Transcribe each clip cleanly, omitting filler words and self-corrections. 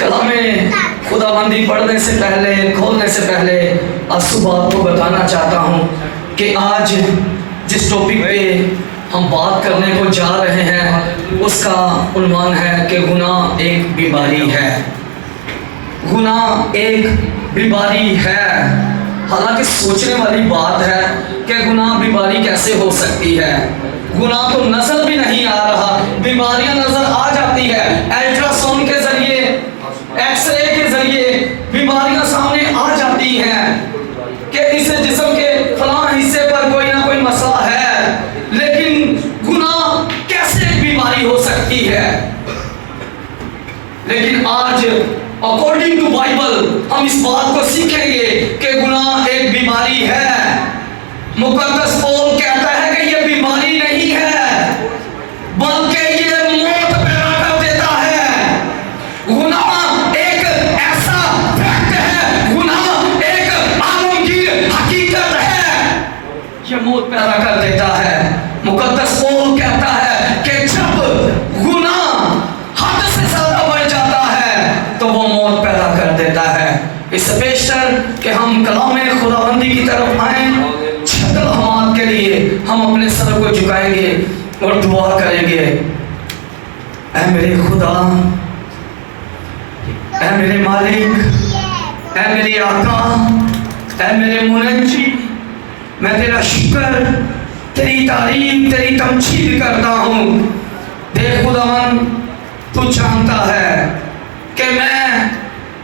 कलामे खुदाबंदी पढ़ने से पहले, खोलने से पहले सुबह को बताना चाहता हूँ कि आज जिस टॉपिक पे हम बात करने को जा रहे हैं उसका उन्वान है कि गुनाह एक बीमारी है। गुनाह एक बीमारी है। हालांकि सोचने वाली बात है कि गुनाह बीमारी कैसे हो सकती है। गुनाह तो नजर भी नहीं आ रहा, बीमारियां नजर आ जाती है। अल्ट्रासाउंड के जरिए, एक्सरे के जरिए बीमारियां सामने आ जाती हैं कि इस जिस्म के फलां हिस्से पर कोई ना कोई मसला है। लेकिन गुनाह कैसे एक बीमारी हो सकती है? लेकिन आज अकॉर्डिंग टू बाइबल हम इस बात को सीखेंगे कि गुनाह एक बीमारी है। मुकद्दस पौल कहता है कि यह बीमारी नहीं है बल्कि यह मौत पैदा कर देता है। गुनाह एक ऐसा फैक्ट है, गुनाह एक आलमगीर हकीकत है, यह मौत पैदा कर देता है। मुकद्दस पौल कहता है कि जब गुनाह हद से ज्यादा बढ़ जाता है तो वो मौत पैदा कर देता है। इस बेशतर कि हम कलामे खुदाबंदी की तरफ आए, छकल हमाद के लिए हम अपने सर को झुकाएंगे और दुआ करेंगे। ऐ मेरे खुदा, ऐ मेरे मालिक, ऐ मेरे आका, ऐ मेरे मुनज्जी, मैं तेरा शुक्र, तेरी तारीफ, तेरी तमजीद करता हूँ। देख खुदावन, तू जानता है कि मैं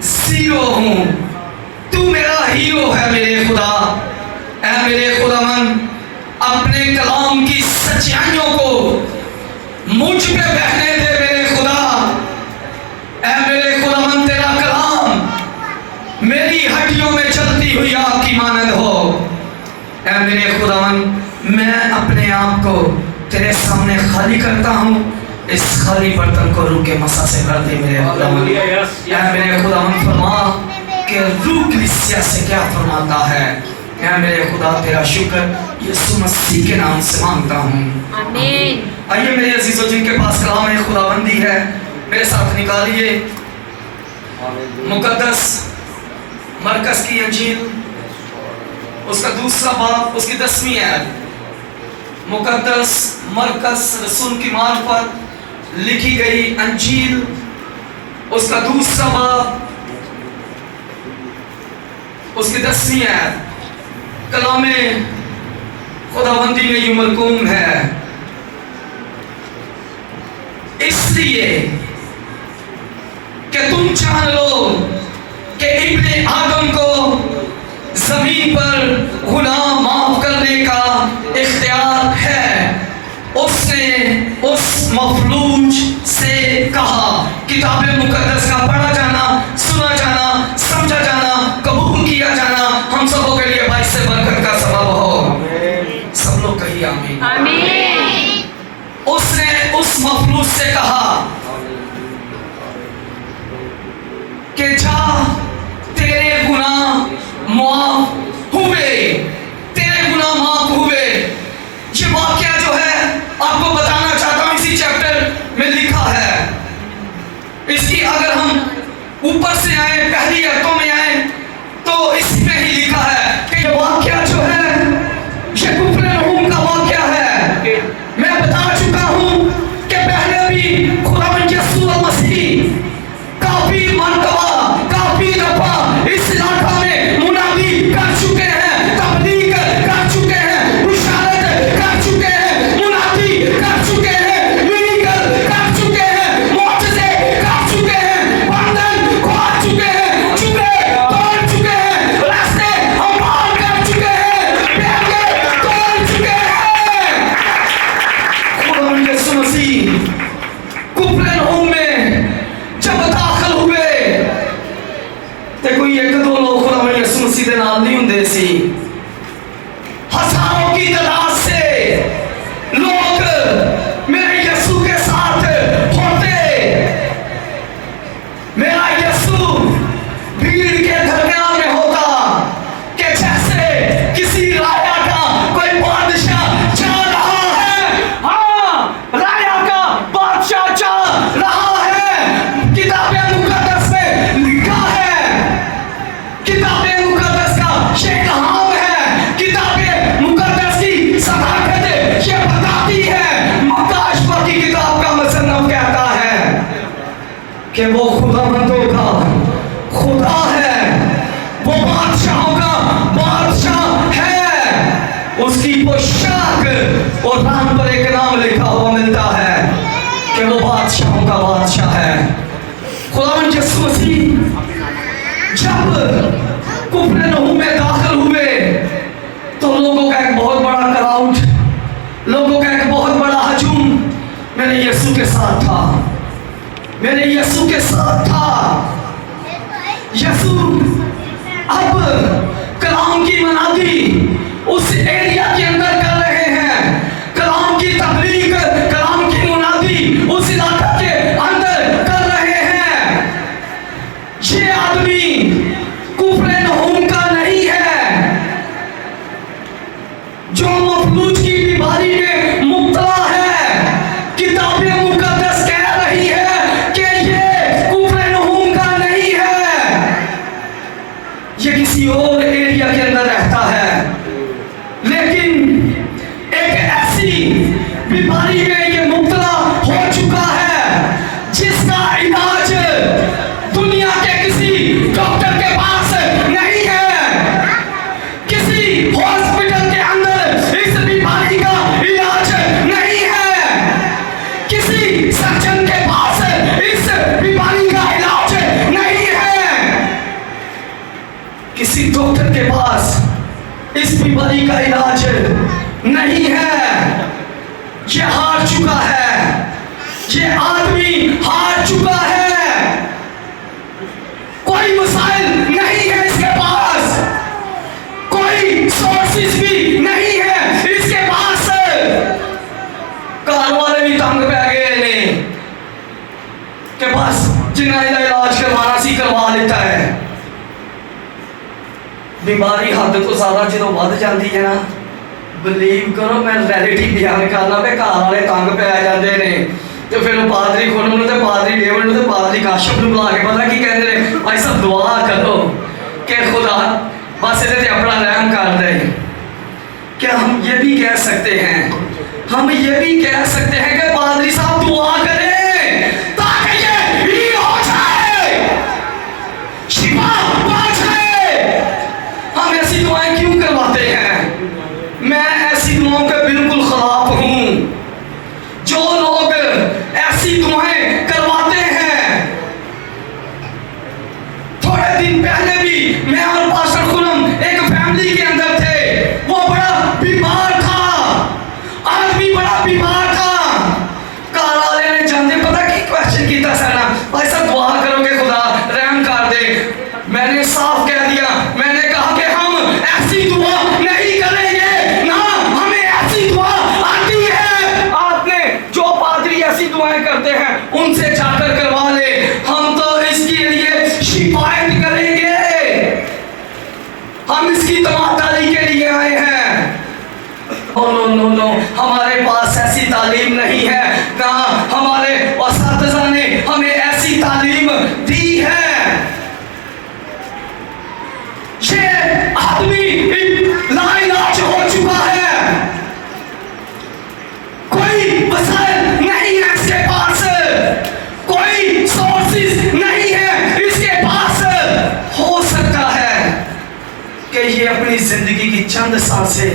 जीरो हूँ, तू मेरा हीरो है मेरे खुदा। ऐ मेरे खुदावन, अपने कलाम की सच्चाइयों को मुझ पे बहने दे मेरे खुदा। ऐ मेरे खुदावन, तेरा कलाम मेरी हड्डियों में चलती हुई आग की मानद हो। ऐ मेरे खुदावन, मैं अपने आप को तेरे सामने खाली करता हूँ। इस खाली बर्तन को रूह के मसा से भर दे मेरे खुदावन। ऐ मेरे खुदावन, फरमा कि रूह कलीसिया से क्या फरमाता है। ऐ मेरे खुदा, तेरा शुक्र यीशु मसीह के नाम से मांगता हूँ, आमीन। आइए मेरे अजीजों, जिनके पास कलाम है खुदाबंदी है, मेरे साथ निकालिए मुकद्दस मरकस की अंजील, उसका दूसरा बाब, उसकी 10वीं आयत। मुकद्दस मरकस रसूल की मार्फत लिखी गई अंजील, उसका दूसरा बाब, उसकी 10वीं आयत। कलामे खुदाबंदी में यूं मरकूम है, इसलिए कि तुम जान लो कि इब्ने आदम को जमीन पर गुनाह माफ करने का इख्तियार है। उसने उस मफलूज से कहा। किताब मुकद्दस का पढ़ा जाना, सुना जाना, समझा जाना, कबूल किया जाना हम सबों के लिए बाइस से बरकत का सबब हो। सब लोग कहिए आमीन, आमीन। उसने उस मफलूज से कहा कि जा, तेरे गुनाह माफ हुए, तेरे गुनाह माफ हुए। ये वाकया जो है आपको बताना चाहता हूं, इसी चैप्टर में लिखा है। इसकी अगर हम ऊपर से आए, पहली आयतों में आए, तो इसमें ही लिखा है कि ये वाकया जो है ये कुफर रूम का वाकया है। मैं बता चुका हूं कि पहले भी खुदावंद यीशु मसीह काफी मरतबा, काफी दफा इस इलाका में मुनादी कर चुके हैं, तबलीग कर चुके हैं, बुशारत कर चुके हैं, मुनादी कर चुके हैं, मिराकल कर चुके हैं, मुअजिज़े कर चुके हैं, बंधन खोल चुके हैं, चुभे तोड़ चुके हैं, रास्ते हमवार कर चुके हैं, बेड़े तोड़ चुके हैं। खुदावंद यीशु मसीह कुफर रूम में जब दाखिल हुए ते कोई एक दो लोग खुदावंद यीशु मसीह दे नाल नहीं हुंदे सी। हजारों की तादाद से लोग मेरे यीशु के साथ होते। मेरा यीशु भीड़ के दरमियान में होता कि जैसे किसी राजा का कोई बादशाह जा रहा है। हाँ, राजा का बादशाह जा रहा है। किताबें कि वो खुदावंदों का खुदा है, वो बादशाहों का बादशाह है। उसकी पोशाक और रान पर एक नाम लिखा हुआ मिलता है कि वो बादशाहों का बादशाह है। खुदावंद यीशु मसीह जब कुफरनहूम में दाखिल हुए तो लोगों का एक बहुत बड़ा क्राउड, लोगों का एक बहुत बड़ा हजूम मेरे यीशु के साथ था, मेरे यीशु के साथ था। यीशु अब कलाम की मनादी उस एरिया के अंदर कर रहे हैं, कलाम की तबलीग, कलाम की मुनादी उस इलाका के अंदर कर रहे हैं। ये आदमी कुफरनहूम का नहीं है जो मफलूज की बीमारी में मुब्तला है। किताबें मुकद्दस कह रही है कि ये कुफरनहूम का नहीं है, ये किसी और एरिया के अंदर रहता है। लेकिन एक ऐसी बीमारी में ये मुब्तला हो चुका है जिसका इलाज दुनिया के किसी डॉक्टर के पास नहीं है, किसी हॉस्पिटल के अंदर इस बीमारी का इलाज नहीं है, किसी सर्जन के पास इस बीमारी का इलाज नहीं है, किसी डॉक्टर के पास इस बीमारी का इलाज नहीं है। ये हार चुका है, ये आदमी हार चुका है। कोई मसाइल नहीं है इसके पास, कोई सोर्सेस भी नहीं है इसके पास। कार वाले भी तंग पे गए ने कि बस जिन्ना इलाज करवाना सी करवा लेता है। बीमारी हद तो ज्यादा जो बढ़ जाती है ना, बिलीव करो मैं रियलिटी बयान करना पे घर वाले तंग पे आ जाते ने तो फिर पादरी खुद ਨੂੰ ਤੇ पादरी डेविड ਨੂੰ ਤੇ पादरी काशफ ਨੂੰ बुला के पता की कहते हैं, भाई सब दुआ करो कि खुदा बस इधर से अपना रहम कर दे। क्या हम ये भी कह सकते हैं, हम ये भी कह सकते हैं कि पादरी साहब दुआ करें ताकि ये हील हो जाए, शिफा पा जाए। हम ऐसी दुआएं क्यों करवाते हैं? मैं ऐसी दुआओं के बिल्कुल खिलाफ हूं। जो लोग ऐसी दुआएं करवाते हैं, थोड़े दिन पहले भी मैं और पास्टर खुलम एक फैमिली के अंदर थे। वो बड़ा बीमार था, आदमी बड़ा बीमार था। कार वाले ने जानते पता की क्वेश्चन किया सर ना, भाई साहब दुआ करोगे खुदा रहम कर दे। मैंने साफ कह दिया, मैंने कहा कि हम ऐसी दुआ नहीं करेंगे, ना हमें ऐसी दुआ आती है। आपने जो पादरी ऐसी दुआएं करते हैं उनसे जाकर करवा ले, हम तो इसके लिए शिकायत करेंगे, हम इसकी तमाशाई के लिए आए हैं। नो नो नो, हमारे पास ऐसी तालीम नहीं है, ना हमारे उस्ताद ने हमें ऐसी तालीम दी है। ये आदमी लाइलाज हो चुका है, कोई वसाइल नहीं है इसके पास, कोई सोर्सेस नहीं है इसके पास। हो सकता है कि ये अपनी जिंदगी की चंद सांसें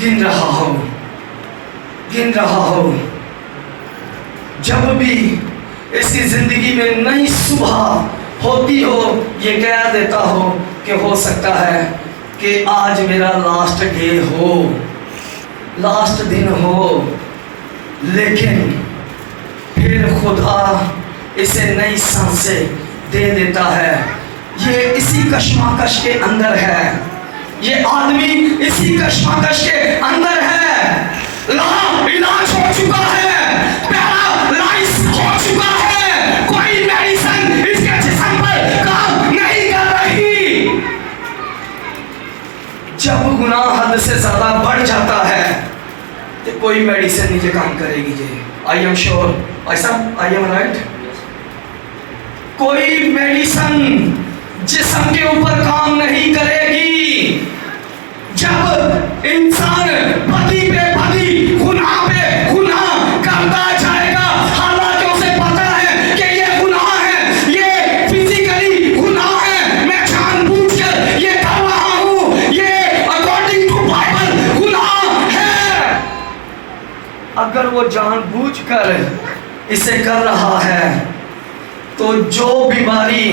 गिन रहा हो, गिन रहा हो। जब भी इसकी जिंदगी में नई सुबह होती हो, ये कह देता हो कि हो सकता है कि आज मेरा लास्ट डे हो, लास्ट दिन हो। लेकिन फिर खुदा इसे नई सांसें दे देता है। ये इसी कश्मकश के अंदर है, ये आदमी इसी कश्मकश के अंदर है। इलाज हो चुका है, पैरालाइज हो चुका है, कोई मेडिसिन इसके जिस्म पर काम नहीं कर रही। जब गुनाह हद से ज्यादा बढ़ जाता है तो कोई मेडिसिन नहीं काम करेगी। जी आई एम श्योर, ऐसा आई एम राइट। कोई मेडिसिन जिस्म के ऊपर काम नहीं करेगी। जब इंसान बदी पे बदी, गुनाह पे गुनाह करता जाएगा, हालांकि उसे पता है कि ये गुनाह है, वो जानबूझकर इसे कर रहा है, तो जो बीमारी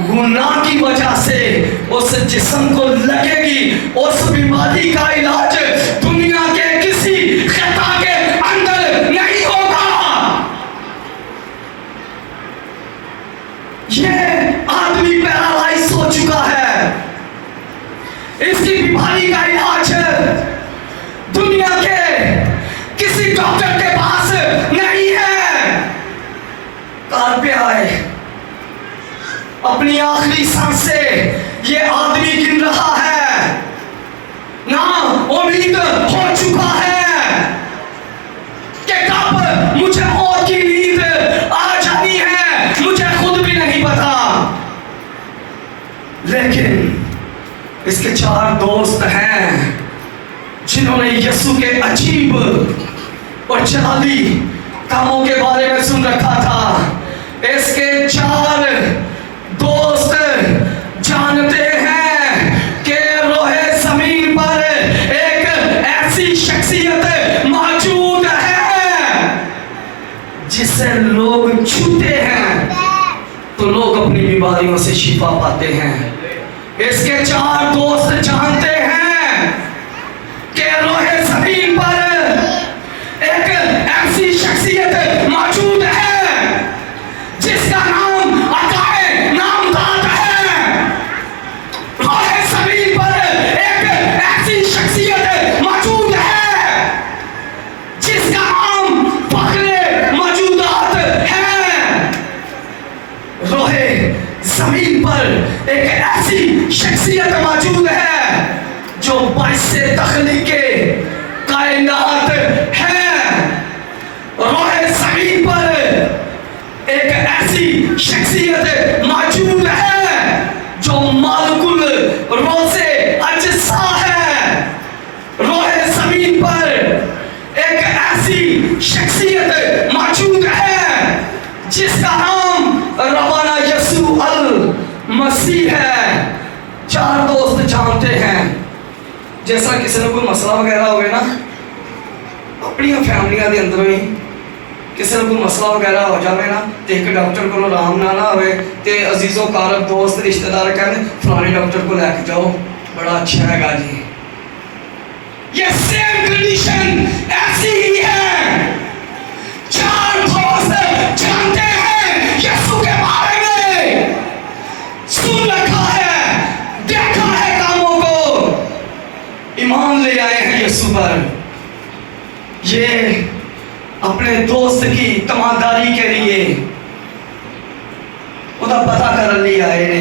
गुनाह की वजह से उस जिस्म को लगेगी, उस बीमारी का इलाज दुनिया के किसी खता के अंदर नहीं होगा। ये आदमी पैरालाइज हो चुका है, इसकी बीमारी का इलाज दुनिया के किसी डॉक्टर के पास नहीं है। कार पे आए, अपनी आखिरी सांसें ये आदमी गिन रहा है, ना उम्मीद हो चुका है कि कब मुझे मौत की नींद आ जानी है, मुझे खुद भी नहीं पता। लेकिन इसके 4 दोस्त हैं जिन्होंने यीशु के अजीब और जाली कामों के बारे में सुन रखा था। इसके 4 दोस्त जानते हैं कि रोहे जमीन पर एक ऐसी शख्सियत मौजूद है जिसे लोग छूते हैं तो लोग अपनी बीमारियों से शिफा पाते हैं। इसके 4 दोस्त जानते हैं कि रोहे जमीन पर एक ऐसी शख्सियत मौजूद है जिसका नाम अकाए नामदाद है। रोहे जमीन पर एक ऐसी शख्सियत मौजूद है जिसका नाम फखरे मौजूदात है। रोहे जमीन पर एक ऐसी शख्सियत मौजूद है जो बाइसे तख्लीके कायनात है। रोहे जमीन पर एक ऐसी शख्सियत मौजूद है जो मालिकुल रोज़े अज्सा है। रोहे जमीन पर एक ऐसी शख्सियत मौजूद है जिसका नाम रब्बाना यीशु अल मसीह है। 4 दोस्त जानते हैं, जैसा किसी ने कोई मसला वगैरह हो गया ना, अपनी फैमिलियां के अंदर ही किसी ने कोई मसला वगैरह हो जाए ना, तो एक डॉक्टर को आराम ना होवे ते अजीजों कारब दोस्त रिश्तेदार कहते फलाने डॉक्टर को लेके जाओ, बड़ा अच्छा हैगा जी। ये सेम कंडीशन ऐसी ही है। 4 दोस्त जानते हैं यीशु के बारे में, सुन रखा है, देखा है कामों को, ईमान ले आए हैं यीशु पर। ये अपने दोस्त की तमादारी के लिए उदा पता कर लिया है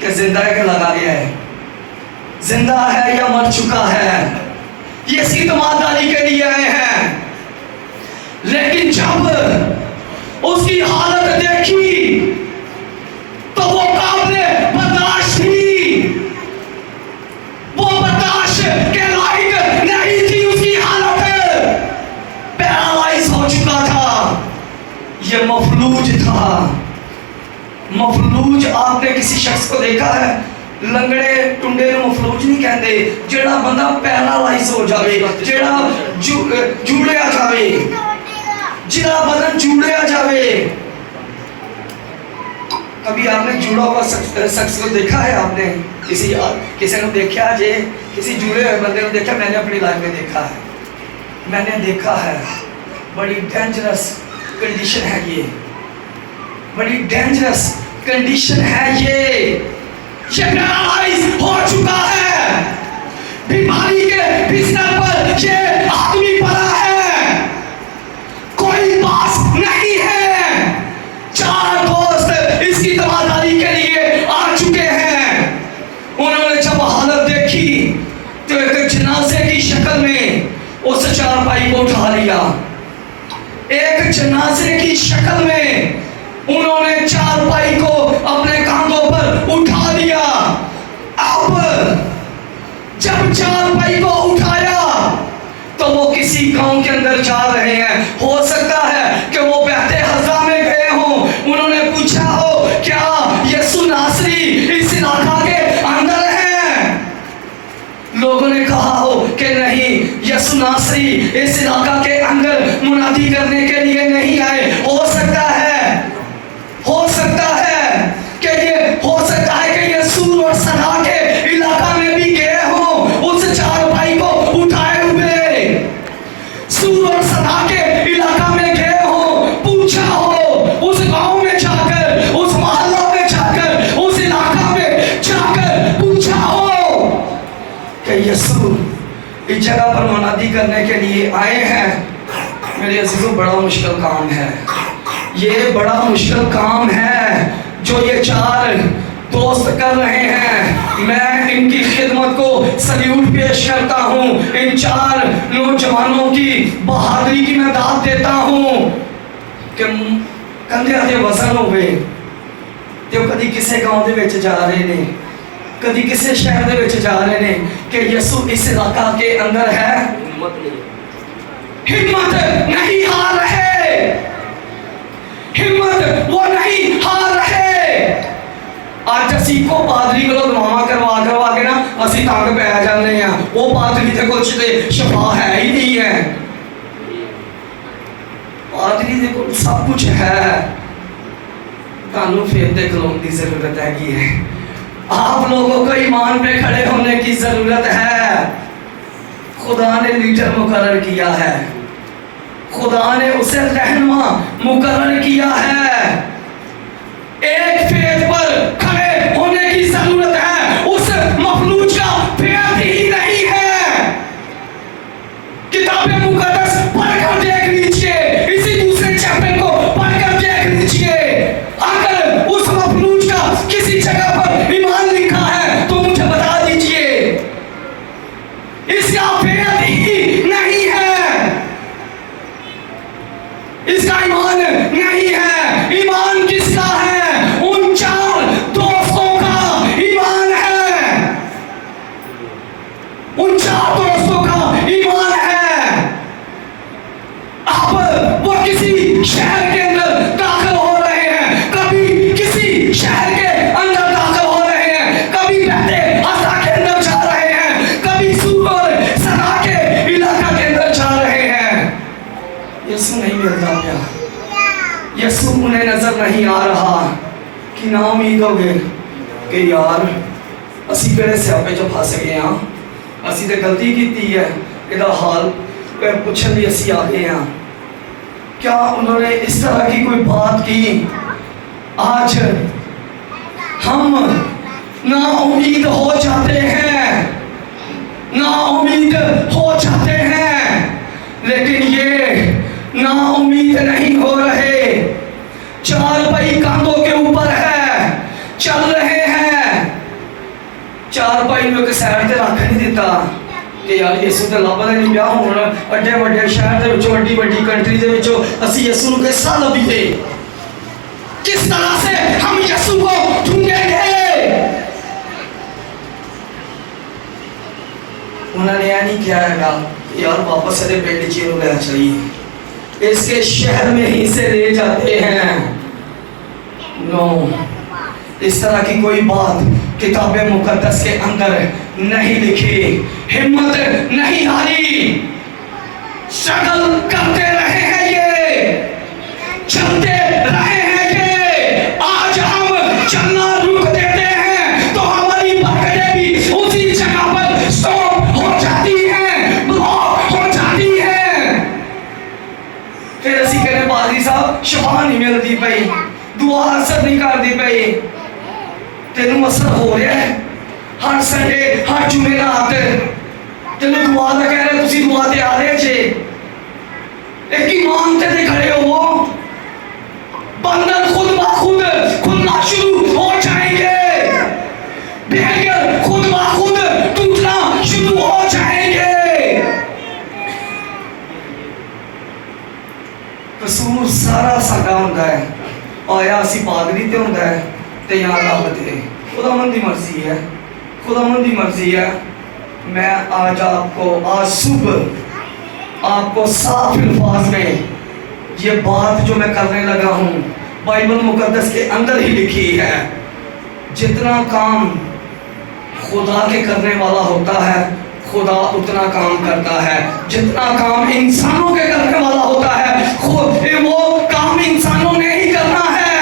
कि जिंदा है कि लगा दिया है, जिंदा है या मर चुका है, ये इसकी तमादारी के लिए आए हैं। लेकिन जब उसकी हालत देखी तो वो काबिले बर्दाश्त थी, वो बर्दाश्त के लायक नहीं थी। उसकी हालत पैरालाइज हो चुका था, ये मफलूज था। मफलूज आपने किसी शख्स को देखा है? लंगड़े टुंडे ਨੂੰ मफलूज नहीं कहते, जेड़ा बंदा पैरालाइज हो जाए, जेड़ा जुड़िया जाए, जिदा बदन जुड़िया जाए। कभी आपने जुड़ा हुआ शख्स को देखा है? आपने किसी ने देखा जे किसी जुड़े हुए बंदे को देखा? मैंने अपनी लाइफ में देखा है, मैंने देखा है। बड़ी डेंजरस कंडीशन है ये, बड़ी डेंजरस कंडीशन है ये पैरालाइज हो चुका है। बीमारी के बिस्तर पर ये आदमी पड़ा है, कोई पास नहीं है। 4 दोस्त इसकी तबादारी के लिए आ चुके हैं। उन्होंने जब हालत देखी तो एक जनाजे की शक्ल में उस चारपाई को उठा लिया। एक जनाजे की शक्ल में उन्होंने चारपाई को अपने कांधों पर उठा लिया। अब जब चारपाई को उठाया तो वो किसी गांव के अंदर जा रहे हैं। हो सकता है कि वो बहते हज़ा में गए हों। उन्होंने पूछा हो क्या यीशु नासरी इस इलाका के अंदर है? लोगों ने कहा हो कि नहीं, यीशु नासरी इस इलाका के अंदर मुनादी करने के लिए नहीं आए। हो सकता है कि ये सूर और सदा के इलाका में भी गए हो, उस चारपाई को उठाए हुए सूर और सदा के इलाका में गए हो, पूछा हो उस गांव में जाकर, उस मोहल्ला में जाकर, उस इलाका में जाकर पूछा हो कि यीशु इस जगह पर मुनादी करने के लिए आए हैं। मेरे अजीजों, बड़ा मुश्किल काम है ये, बड़ा मुश्किल काम है जो ये चार दोस्त कर रहे हैं। मैं इनकी खिदमत को सल्यूट पेश करता हूँ। इन चार नौजवानों की बहादुरी की मैं दाद देता हूँ कि कंधे आधे वजन हो गए जो कभी किसी गांव दे विच जा रहे ने, कभी किसी शहर दे विच जा रहे ने कि यीशु इस इलाका के अंदर है। हिम्मत नहीं हार रहे, हिम्मत वो नहीं हार रहे। आज असी को पादरी को दुआवां करवा के ना असी तंग पै जाते हैं। वो पादरी दे कुछ ते शफा है ही नहीं है। पादरी दे कोल सब कुछ है, तानू फिर ते खलोने की जरूरत है। आप लोगों को ईमान पे खड़े होने की जरूरत है। खुदा ने लीडर मुकर्रर किया है, खुदा ने उसे रहनुमा मुकर्रर किया है। एक फेद पर खड़े होने की जरूरत है। उस मखलूक का फेद ही नहीं है। किताबें मुकद्दस पढ़कर देख लीजिए, इसी दूसरे चैप्टर को पढ़कर देख लीजिए। अगर उस मखलूक का किसी जगह पर ईमान लिखा है तो मुझे बता दीजिए, इसका फेद ही नहीं है, इसका ईमान नहीं है। ईमान किसका है? उन चार दोस्तों का ईमान है, उन चार दोस्तों का ईमान है। अब वो किसी शहर के अंदर दाखिल हो रहे हैं, कभी किसी शहर के अंदर दाखिल हो रहे हैं, कभी बहते हसा के अंदर जा रहे हैं, कभी सूर सदा के इलाका के अंदर जा रहे हैं। यीशु नहीं मिलता क्या? यीशु उन्हें नजर नहीं आ रहा कि ना उम्मीद हो गए कि यार असी किहड़े स्यापे च फस गए हाँ, असी तो गलती की है, इहदा हाल पूछने लिए असी आ गए हाँ। क्या उन्होंने इस तरह की कोई बात की? आज हम ना उम्मीद हो जाते हैं, ना उम्मीद हो जाते हैं, लेकिन ये ना उम्मीद नहीं हो रहे। चारपाई कंधों के ऊपर है, चल रहे हैं। चारपाई में साइड से रख नहीं देता कि यार यीशु तो लभदा नहीं पिया। हुण बड़े बड़े शहर दे विचों, बड़ी बड़ी कंट्री दे विचों असी यीशु नूं किस तरह लभीए? किस तरह से हम यीशु को ढूंढेंगे? उन्होंने यह नहीं किया है यार वापस अरे पिंड च ले चाहिए, इसके शहर में ही से ले जाते हैं। नो, इस तरह की कोई बात किताबें मुकद्दस के अंदर नहीं लिखी। हिम्मत नहीं हारी, स्ट्रगल करते रहे हैं, ये चलते रहे हैं। ये आज हम चलना रुक देते हैं तो हमारी बरकतें भी उसी जगह पर स्टॉप हो जाती हैं, ब्लॉक हो जाती हैं। फिर असी कहने पादरी साहब शफा नहीं मिलती पई, दुआ असर नहीं करती पई। तेनू असर हो रहा है? हर संडे हर जुमेरात तेनू दुआ का कह रहे, तुसी दुआ ते आ रहे जे, एक ईमान ते खड़े हो। बंधन खुद ब खुद खुलना शुरू हो जाएंगे, बैरियर खुद ब खुद टूटना शुरू हो जाएंगे। कसूर सारा साडा हुंदा है, आया असी पादरी ते हुंदा है ते यार रब ते खुदावंद दी मर्जी है, खुदावंद दी मर्जी है। मैं आज आज सुबह आपको साफ अल्फाज में ये बात जो मैं करने लगा हूँ बाइबल मुकद्दस के अंदर ही लिखी है। जितना काम खुदा के करने वाला होता है खुदा उतना काम करता है, जितना काम इंसानों के करने वाला होता है वो काम इंसानों ने ही करना है।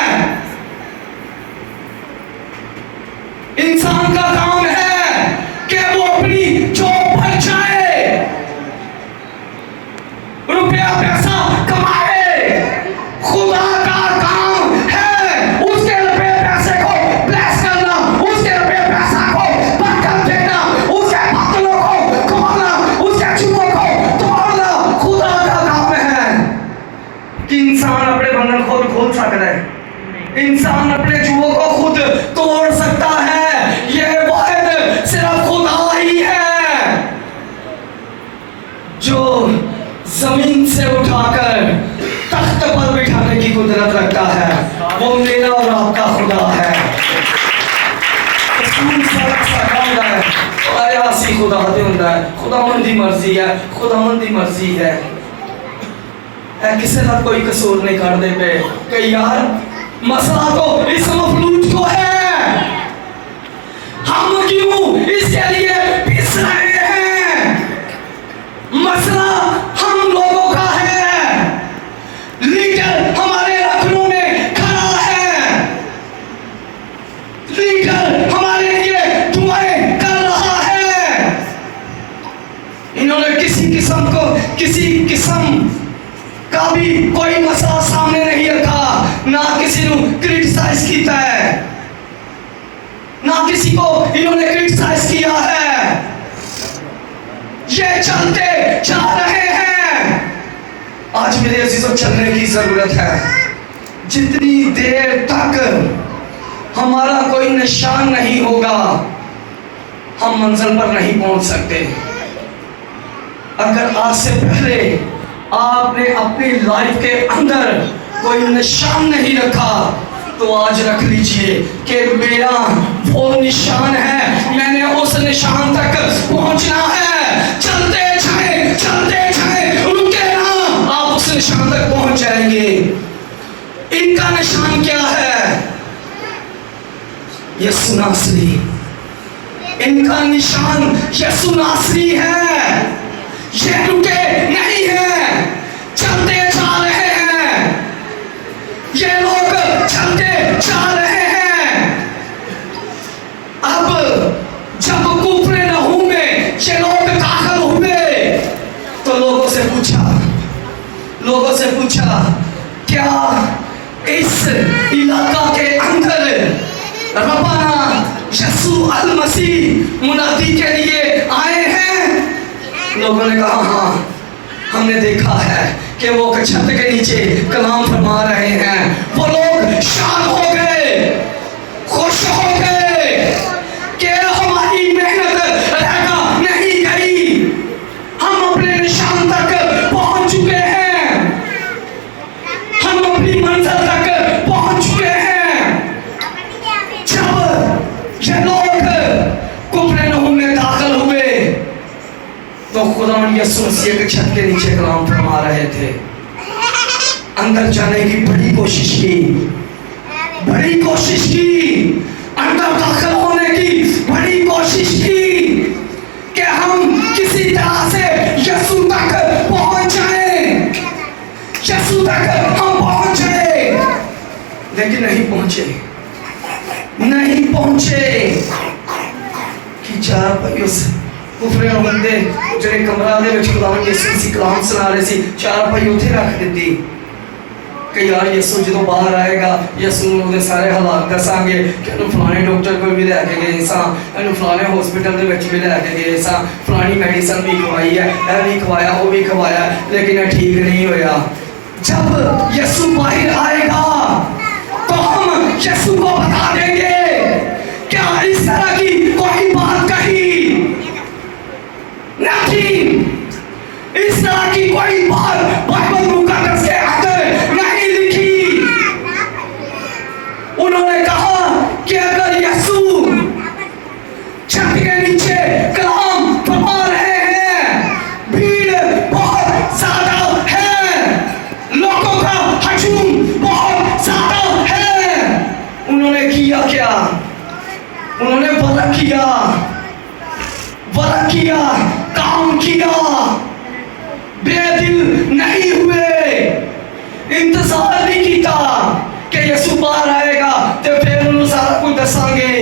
इंसान का काम है कि वो अपनी जॉब पर जाए, रुपया पैसा कमाए। खुदा का काम है उसके रुपये पैसे को ब्लेस करना, उसके रुपये पैसा को बरकत देना, उसके बदलों को खोलना, उसके जुओं को तोड़ना। खुदा का काम है कि इंसान अपने बंधन खुद खोल सकता है, इंसान अपने जुओं को खुद तोड़ सकता है। ये वाहिद सिर्फ खुदा ही है जो जमीन से उठाकर तख्त पर बिठाने की कुदरत रखता है। वो मेरा और आपका खुदा है। खुदावंद दी मर्जी है, खुदावंद दी मर्जी है। किसी का कोई कसूर नहीं कर दे पे कि यार मसला तो इस मफलूज को है, हम क्यों इसके लिए पिस रहे हैं। मसला हम लोगों का है। लीडर हमारे रखनों में खड़ा है, लीडर हमारे लिए दुआएं कर रहा है। इन्होंने किसी किस्म का भी कोई मसला सामने नहीं रखा, ना किसी को क्रिटिसाइज किया है, ना किसी को इन्होंने क्रिटिसाइज किया है। ये चलते जा रहे हैं। आज मेरे अजीजों चलने की जरूरत है। जितनी देर तक हमारा कोई निशान नहीं होगा हम मंजिल पर नहीं पहुंच सकते। अगर आज से पहले आपने अपनी लाइफ के अंदर कोई निशान नहीं रखा तो आज रख लीजिए कि मेरा वो निशान है, मैंने उस निशान तक पहुंचना है। चलते जाए रुके ना, आप उस निशान तक पहुंच जाएंगे। इनका निशान क्या है? यीशु नासरी। इनका निशान यीशु नासरी है। ये रुके नहीं है, चलते जा रहे हैं। ये लोग चलते जा रहे हैं। अब जब कुफर नहूम में ये लोग दाखिल हुए तो लोगों से पूछा क्या इस इलाका के अंदर रब्बाना यीशु अल मसीह मुनादी के लिए आए हैं? लोगों ने कहा हाँ, हमने देखा है कि वो छत के नीचे कलाम फरमा रहे हैं। वो लोग शान हो गए, खुश हो गए कि हमारी मेहनत रहना नहीं गई, हम अपने निशान तक पहुंच चुके हैं, हम अपनी मंजिल तक पहुंच चुके हैं। जब ये लोग कुफर नहूम में दाखिल हुए तो खुदावंद यीशु मसीह के छत के नीचे कलाम फरमा रहे थे। अंदर जाने की बड़ी कोशिश की, अंदर दाखिल होने की बड़ी कोशिश की कि हम किसी तरह से यीशु तक पहुंच जाएं, यीशु तक हम पहुंच जाएं, लेकिन नहीं पहुंचे कि चार भाई उस कुफरे बंदे ਜਿਹੜੇ ਕਮਰਾ ਦੇ ਵਿੱਚ ਖੁਦਾਵੰਦ ਯਿਸੂ ਮਸੀਹ ਕਲਾਮ ਸੁਣਾ ਰਹੇ ਸੀ, ਚਾਰ ਭਾਈ ਉੱਥੇ ਰੱਖ ਦਿੱਤੀ ਕਿ ਯਾਰ ਯਿਸੂ ਜਦੋਂ ਬਾਹਰ ਆਏਗਾ ਯਿਸੂ ਨੂੰ ਉਹਦੇ ਸਾਰੇ ਹਾਲਾਤ ਦੱਸਾਂਗੇ ਕਿ ਇਹਨੂੰ ਫਲਾਣੇ ਡਾਕਟਰ ਕੋਲ ਵੀ ਲੈ ਕੇ ਗਏ ਸਾਂ, ਇਹਨੂੰ ਫਲਾਣੇ ਹਸਪੀਟਲ ਦੇ ਵਿੱਚ ਵੀ ਲੈ ਕੇ ਗਏ ਸਾਂ, ਫਲਾਣੀ ਮੈਡੀਸਨ ਵੀ ਖਵਾਈ ਹੈ, ਇਹ ਵੀ ਖਵਾਇਆ, ਉਹ ਵੀ ਖਵਾਇਆ, लेकिन ये ठीक नहीं होया। जब यीशु बाहर आएगा तो हम यीशु को बता देंगे क्या इस तरह की कोई बात कही नहीं, इस तरह की कोई बात बाइबल मुकद्दस के अंदर नहीं लिखी। उन्होंने कहा कि अगर यीशु छत के नीचे कलाम फरमा रहे हैं, भीड़ बहुत ज्यादा है, लोगों का हजूम बहुत ज्यादा है, उन्होंने किया क्या? उन्होंने वर्क किया, काम किया, बेदिल नहीं हुए, इंतजार नहीं किया कि यसू बाहर आएगा तो फिर उन्होंने सारा कुछ दसांगे।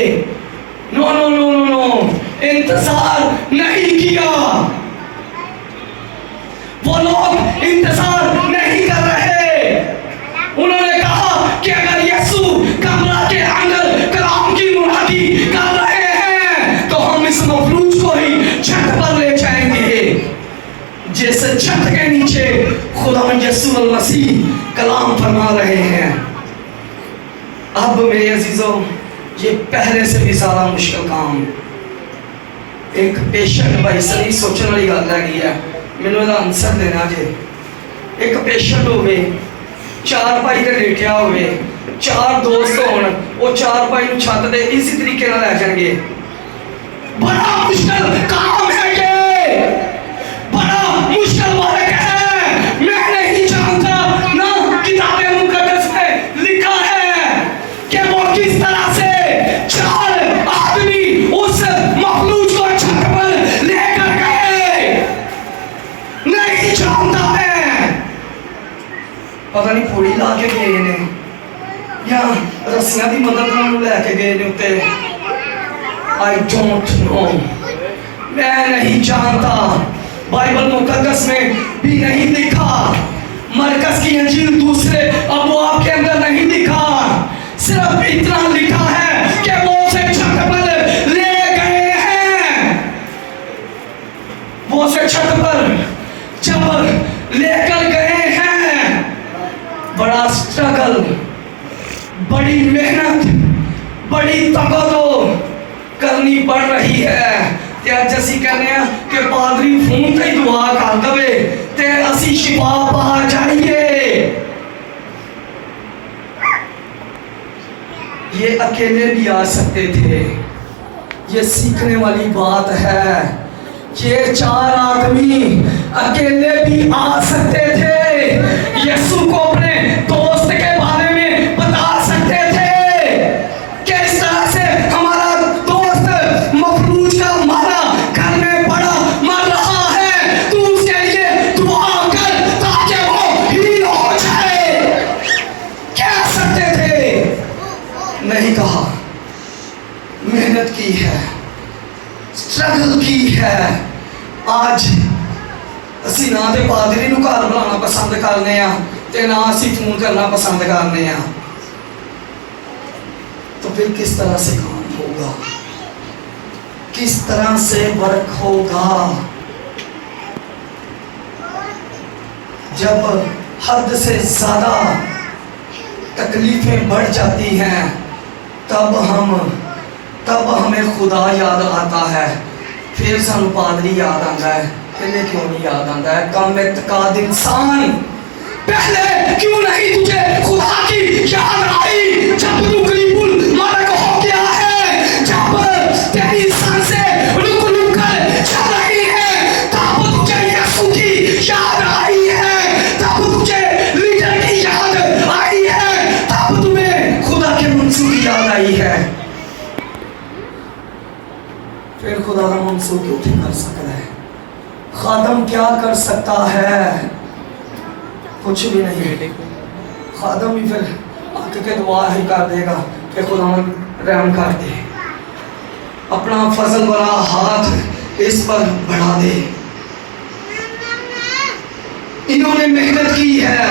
No no no no no, इंतजार नहीं किया। वो लोग इंतजार नहीं कर रहे। उन्होंने कहा कि अगर यीशु कमरा के अंदर कलाम की मुनादी कर रहे हैं तो हम इस मफलूज को ही छत पर ले जाएंगे। जैसे छत के नीचे खुदा यीशु मसीह कलाम फरमा रहे हैं। अब मेरे अजीजों, ये पहले से भी ज्यादा मुश्किल काम। एक पेशेंट भाई सही सोचने वाली गल है, मैंने उसका आंसर देना जे। एक पेशेंट होवे, चार भाई ते लेटिया होवे, चार दोस्त होन, वो चार भाई नु छत ते इसी तरीके नाल ले जाणगे। बड़ा मुश्किल काम है ये, बड़ा मुश्किल वर्क है। मैं नहीं जानता ना किताबे मुकद्दस में लिखा है कि वो किस तरह से चार आदमी उस मखलूक को छत पर लेकर गए, नहीं जानता मैं। पता नहीं पूरी ला के गए ने या रस्सियां की मदद नाल लेके गए ने उत्ते। आई डोंट नो, मैं नहीं जानता। बाइबल मुकद्दस में भी नहीं लिखा, मरकस की इंजील दूसरे अबवाब के अंदर नहीं लिखा। सिर्फ इतना लिखा है कि वो उसे छत पर ले गए हैं। वो उसे छत पर जब लेकर गए हैं, बड़ा स्ट्रगल, बड़ी मेहनत, बड़ी तकदो करनी पड़ रही है। या जैसी कहने हैं कि पादरी फोन से ही दुआ कर दे ते असी शिफा पा जाइए। ये अकेले भी आ सकते थे। ये सीखने वाली बात है। ये चार आदमी अकेले भी आ सकते थे। यीशु को अपने दोस्त के बारे में बता सकते थे कि इस तरह से हमारा दोस्त मफलूज का मारा घर में पड़ा मर रहा है, तू उसके लिए दुआ कर ताकि वो हील हो जाए। कह सकते थे, नहीं कहा। मेहनत की है, स्ट्रगल की है। आज ਅਸੀਂ ना तो पादरी ਨੂੰ घर बुलाना पसंद करने ते ना ਅਸੀਂ फोन करना पसंद करने। तो फिर किस तरह से काम होगा, किस तरह से वर्क होगा? जब हद से ज्यादा तकलीफें बढ़ जाती हैं तब हमें खुदा याद आता है। फिर सानू पादरी याद आता है। पहले क्यों नहीं याद आता है? कम एतकाद इंसान, पहले क्यों नहीं तुझे खुदा की याद आई जब तू करीबुल मरक हो गया है, जब तेरी सांसें रुक रुक कर चल रही है, तब तुझे यीशु की याद आई है, तब तुझे लीडर की याद आई है, तब तुम्हें खुदा के मंसूर की याद आई है। फिर खुदा का मंसूर क्यों नहीं कर सकता है? खादम क्या कर सकता है? कुछ भी नहीं। खादम भी फिर आके के दुआ ही कर देगा कि खुदा रहम कर दे, अपना फजल वाला हाथ इस पर बढ़ा दे। इन्होंने मेहनत की है,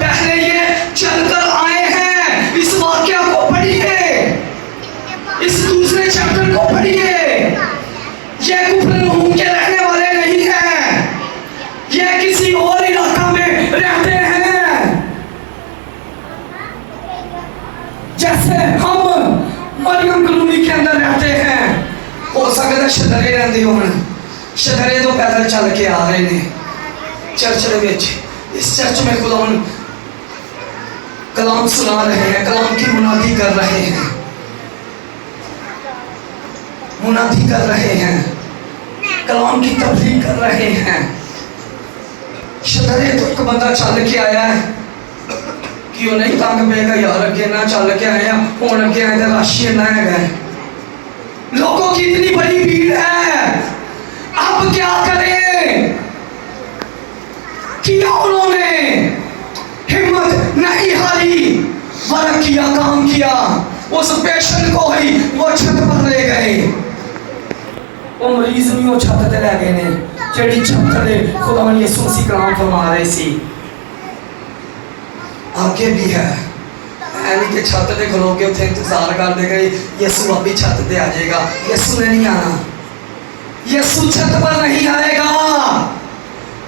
पहले ये चलकर आए हैं। इस वाक्य को पढ़िए, इस दूसरे चैप्टर को पढ़िए। ये कुफरनहूम के रहने वाले नहीं हैं, ये किसी और इलाका में रहते हैं। जैसे हम मरियम कॉलोनी के अंदर रहते हैं, हो सकता है शदरे रहते हो। शदरे तो पैदल चल के आ रहे हैं चर्च में। इस चर्च में खुदा कलाम सुना रहे हैं, कलाम की मुनादी कर रहे हैं, मुनादी कर रहे हैं, कलाम की तबलीग कर रहे हैं। शदरे तो एक बंदा चल के आया है कि वो नहीं तंग पेगा यार, अगे ना चल के आए हूँ अगे आए तो राशि ना है। लोगों की इतनी बड़ी भीड़ है, अब क्या करें? किया उन्होंने हिम्मत नहीं हारी, वर्क किया, काम किया, उस पेशेंट को ही वो छत पर ले गए। वो मरीज नहीं वो छत ते ले गए ने, जेड़ी छत ते खुदा ने यीशु मसीह कलाम फरमा रहे सी। आगे भी है, ऐनी के छत ते खलो के उथे इंतजार करते गए यीशु अभी छत ते आ जाएगा। यीशु ने नहीं आना, यीशु छत पर नहीं आएगा।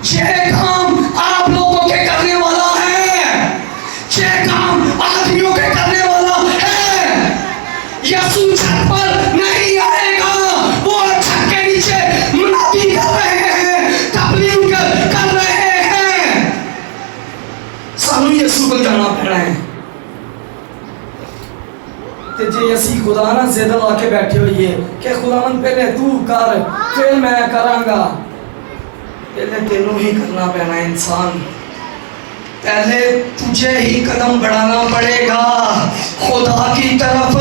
ये काम आप लोगों के करने वाला है, ये काम आदमियों के करने वाला है। यीशु छत पर नहीं आएगा, वो छत के नीचे मुनादी कर रहे हैं, तबलीग कर रहे हैं। सानू यीशु को जाना पैना है। ते जे असी खुदा ना जिद ला के बैठे होइए कि खुदावन पहले तू कर फिर मैं करांगा, पहले तेनों ही करना पैना है। इंसान पहले तुझे ही कदम बढ़ाना पड़ेगा खुदा की तरफ।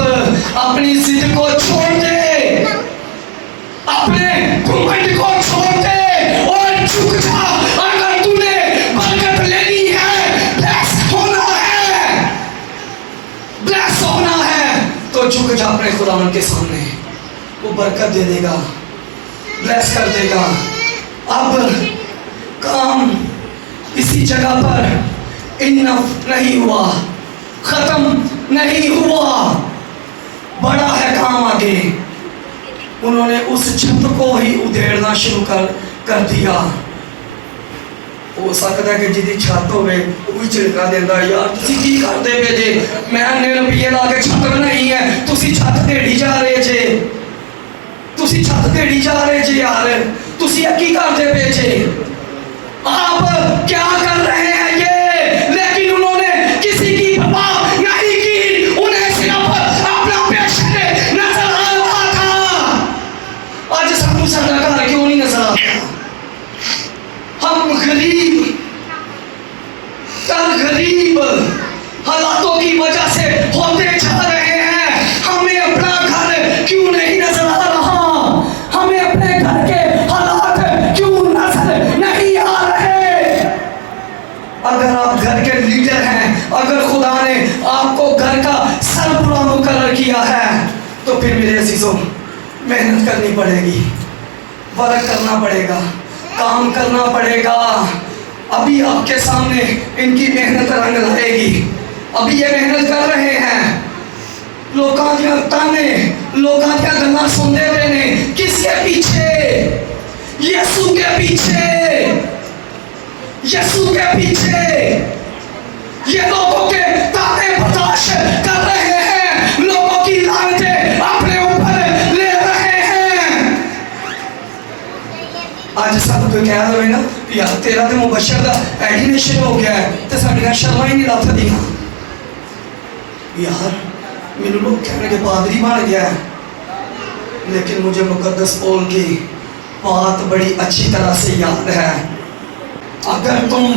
अपनी जिद को छोड़ दे, अपने घमंड को छोड़ दे और झुक जा। अगर तूने बरकत लेनी है, ब्लेस होना है, ब्लेस होना है, तो झुक जा अपने खुदावन के सामने। वो बरकत दे देगा, ब्लेस कर देगा। अब काम इसी जगह पर इनफ नहीं हुआ, खत्म नहीं हुआ, बड़ा है काम आगे। उन्होंने उस छत को ही उधेड़ना शुरू कर दिया। हो सकता है कि जिदी छत होवे वो भी झिड़का देता, यार तुसी की करते पे जे, मैं इन्ने रुपये ला के छत बनाई है, तुसी छत ढेड़ी जा रहे जे, तुसी छत ढेड़ी जा रहे जे यार, तुसी की करते पे जे, आप क्या कर रहे हैं ये। लेकिन उन्होंने किसी की परवाह नहीं की, उन्हें सिर्फ अपना पेशेंट नजर आ रहा था। आज सानू साडा घर क्यों नहीं नजर आता? हम गरीब हालातों की वजह से होते जा रहे हैं। हमें अपना घर क्यों नहीं नजर आ रहा? हमें अपने घर के हालात क्यों नजर नहीं आ रहे? अगर आप घर के लीडर हैं, अगर खुदा ने आपको घर का सरबराह मुकर्रर किया है, तो फिर मेरे अजीजों मेहनत करनी पड़ेगी, वर्क करना पड़ेगा, काम करना पड़ेगा। अभी आपके सामने इनकी मेहनत रंग लाएगी। अभी ये मेहनत कर रहे हैं, लोगों के ताने, लोगों के गल्ला सुनते हुए ने, किसके पीछे? यीशु के पीछे, यीशु के पीछे। ये लोगों के ताने बर्दाश्त कर रहे हैं, लोगों की लानतें अपने ऊपर ले रहे हैं। आज सब कोई कह रहे ना यार तेरा तो मुबशर का एडिनेशन हो गया है, तो साड़ियां शर्मा ही नहीं लथ दी यार। मेरे लोग कहने के पादरी बन गया है, लेकिन मुझे मुकद्दस पौल की बात बड़ी अच्छी तरह से याद है। अगर तुम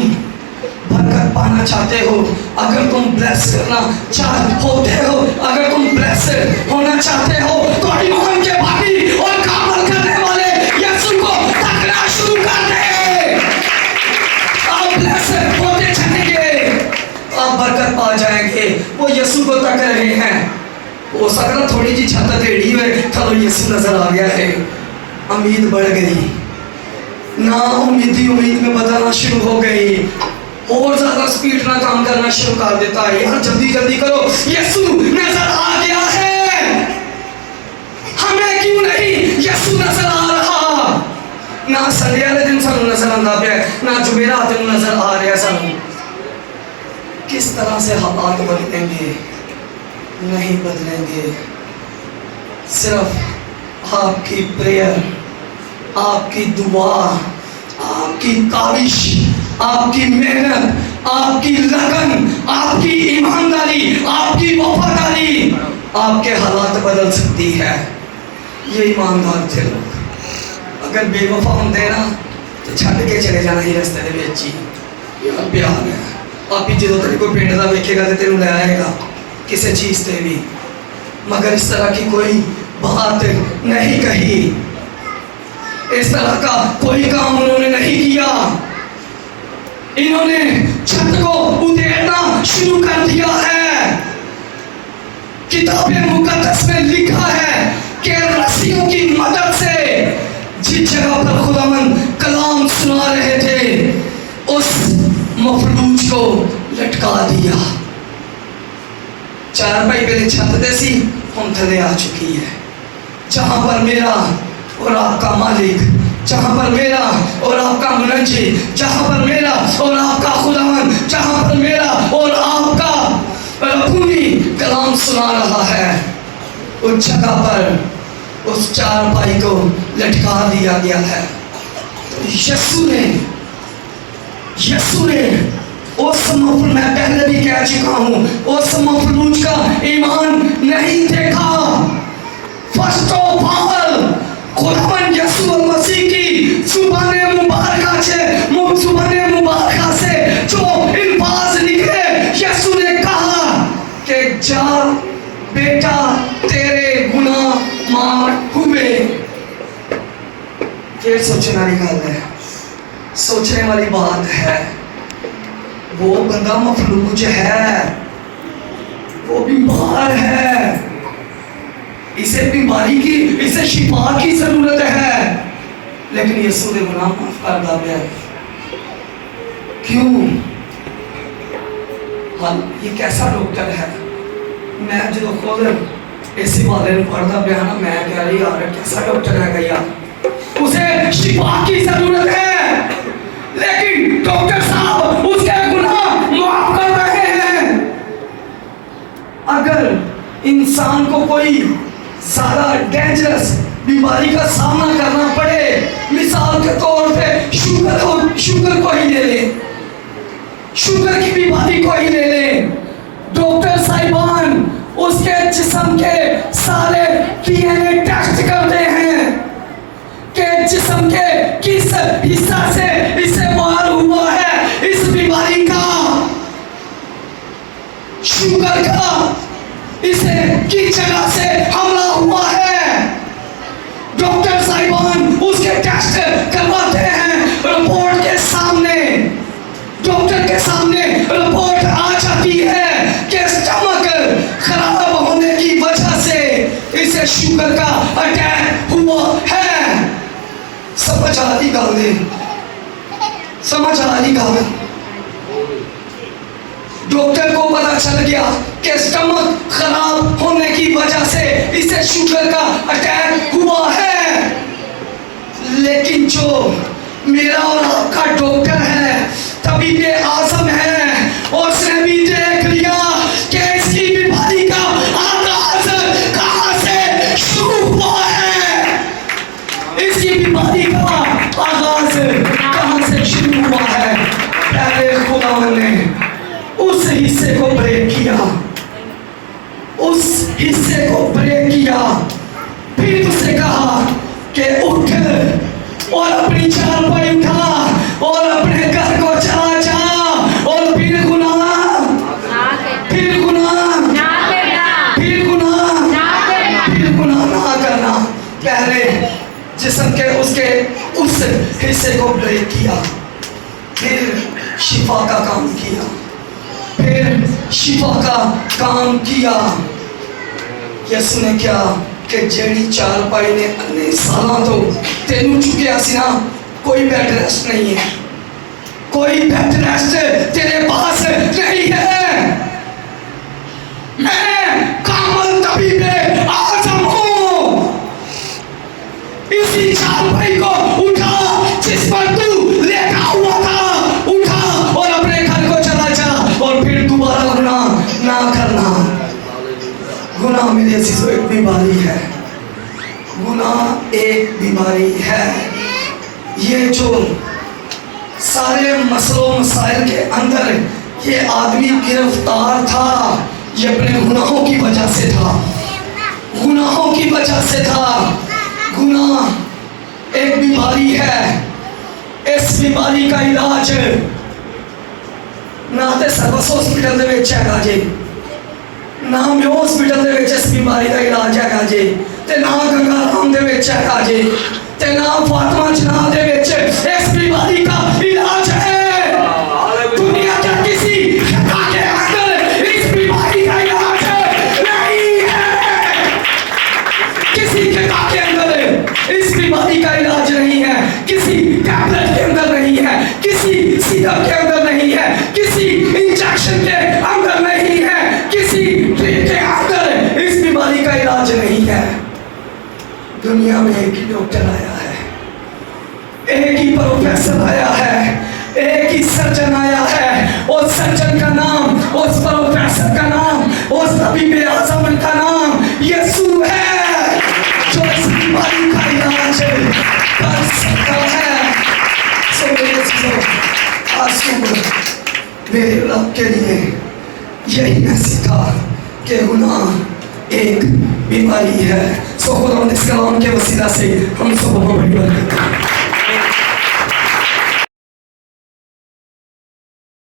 बरकत पाना चाहते हो, अगर तुम ब्लेस करना होते हो, अगर तुम ब्लेस होना चाहते हो, तो ईमान के भागी और कामल करने वाले यीशु को तकना शुरू कर दे। आप ब्लेस होते चलेंगे, आप बरकत पा जाएंगे। वो यीशु को तक रहे हैं। हो सकता थोड़ी जी छत टेढ़ी हुए, चलो यीशु नजर आ गया है, उम्मीद बढ़ गई, ना उम्मीदी उम्मीद में बदलना शुरू हो गई, और ज्यादा स्पीड ना काम करना शुरू कर देता है। यार जल्दी जल्दी करो, यीशु नजर आ गया है। हमें क्यों नहीं यीशु नजर आ रहा? ना संडे वाले दिन सानू नजर आंदा पे, ना जुमेरात दिन नजर आ रहा सानू। किस तरह से हालात बदलेंगे? नहीं बदलेंगे। सिर्फ आपकी प्रेयर, आपकी दुआ, आपकी काविश, आपकी मेहनत, आपकी लगन, आपकी ईमानदारी, आपकी वफादारी आपके हालात बदल सकती है। ये ईमानदार थे लोग। अगर बेवफा होंगे ना तो छड़ के चले जाना ही रस्ते दे विच ही। यार प्यार है, आप ही जो तेरे कोई पिंड का वेखेगा तो तेन लै आएगा किसी चीज़ से भी, मगर इस तरह की कोई बात नहीं कही, इस तरह का कोई काम उन्होंने नहीं किया। इन्होंने छत को उधेड़ना शुरू कर दिया है। किताबे मुकद्दस में लिखा है कि रस्सियों की मदद से जिस जगह पर खुदावंद कलाम सुना रहे थे उस मफलूज को लटका दिया। चारपाई पहले छत देसी हम थले आ चुकी है, जहां पर मेरा और आपका मालिक, जहां पर मेरा और आपका मुनज्जी, जहां पर मेरा और आपका खुदावंद, जहां पर मेरा और आपका रब्बुनी कलाम सुना रहा है, उस जगह पर उस चारपाई को लटका दिया गया है। तो यीशु ने उस मफलूज, मैं पहले भी कह चुका हूं, उस मफलूज का ईमान नहीं देखा। फर्स्ट ऑफ ऑल खुदावंद यीशु मसीह की जुबाने मुबारका से जो अल्फाज निकले, यीशु ने कहा कि जा बेटा तेरे गुनाह माफ हुए। फिर सोचने वाली गल है, सोचने वाली बात है, वो बंदा मफलूज है, वो बीमार है, इसे बीमारी की, इसे शिफा की जरूरत है, लेकिन यीशु ने गुनाह माफ कर दिया। क्यों? हाँ, ये कैसा डॉक्टर है? मैं जो खुद इसी वाले पढ़ता पाया ना, मैं कह रही यार कैसा डॉक्टर है यार, उसे शिफा की जरूरत है, लेकिन डॉक्टर साहब उसके गुनाह माफ कर रहे हैं। अगर इंसान को कोई ज्यादा डेंजरस बीमारी का सामना करना पड़े, मिसाल के तौर पे शुगर को ही ले ले, शुगर की बीमारी को ही ले ले, डॉक्टर साहिबान उसके जिस्म के सारे डीएनए टेस्ट करते हैं कि जिस्म के किस हिस्सा से इसे वार हुआ है इस बीमारी का, शुगर का इसे किस जगह से हमला हुआ है। डॉक्टर साहिबान उसके टेस्ट करवाते हैं, रिपोर्ट के सामने, डॉक्टर के सामने रिपोर्ट आ जाती है कि स्टमक खराब होने की वजह से इसे शुगर का अटैक हुआ है। समझ आ रही गल? समझ आ रही गल? डॉक्टर को पता चल गया कि स्टमक खराब होने की वजह से इसे शुगर का अटैक हुआ है, लेकिन जो मेरा और आपका डॉक्टर है, तबीब आजम है, और उसने भी देख लिया कि इसकी बीमारी का आगाज कहां से शुरू हुआ है, इसकी बीमारी का आगाज कहां से शुरू हुआ है। पहले खुदावंद ने उस हिस्से को ब्रेक किया, उस हिस्से को ब्रेक किया, फिर उसने कहा कि उठ और अपनी चारपाई उठा और अपने घर को चला जा, और फिर गुनाह ना करना। पहले जिस्म के उसके उस हिस्से को ब्रेक किया, फिर शिफा का काम किया, फिर शिफा का काम किया। यीशु ने क्या कि जेड़ी चारपाई ने अन्ने सालों तो तेनू चुकिया सी ना, कोई बेड रेस्ट नहीं है, कोई बेड रेस्ट तेरे पास नहीं है। मैं कामल तबीब आजम हूँ, इसी चारपाई को उठा जिस पर तू लेटा हुआ था, उठा और अपने घर को चला जा, और फिर दोबारा गुनाह ना करना। गुनाह मेरे अजीजों एक बीमारी है, गुनाह एक बीमारी है। ये जो सारे मसलों मसाइल के अंदर ये आदमी गिरफ्तार था, ये अपने गुनाहों की वजह से था, गुनाहों की वजह से था। गुनाह एक बीमारी है, इस बीमारी का इलाज ना तो सर्विस हॉस्पिटल दे विच हैगा जी, ना म्यो हॉस्पिटल दे विच इस बीमारी का इलाज हैगा जी, ते ना गंगाराम दे विच हैगा जी, ते ना फातिमा जना दे विच इस बीमारी का इलाज है। दुनिया के किसी जगह के अंदर बीमारी का इलाज नहीं है, किसी टैबलेट के अंदर नहीं है, किसी सिरप के अंदर नहीं है, किसी इंजेक्शन के अंदर नहीं है, किसी ड्रिप के अंदर इस बीमारी का इलाज नहीं है। दुनिया में एक ही डॉक्टर आया है, एक ही प्रोफेसर आया है, एक ही सर्जन आया है। उस सर्जन का नाम, उस प्रोफेसर का नाम, उस तबीब आज़म का नाम यीशु है, जो इस बीमारी का इलाज कर सकता है। आज सुबह मेरे रब के लिए यही मैं सीखा कि गुनाह एक बीमारी है। सो खुदा इस कलाम के वसीला से हम सब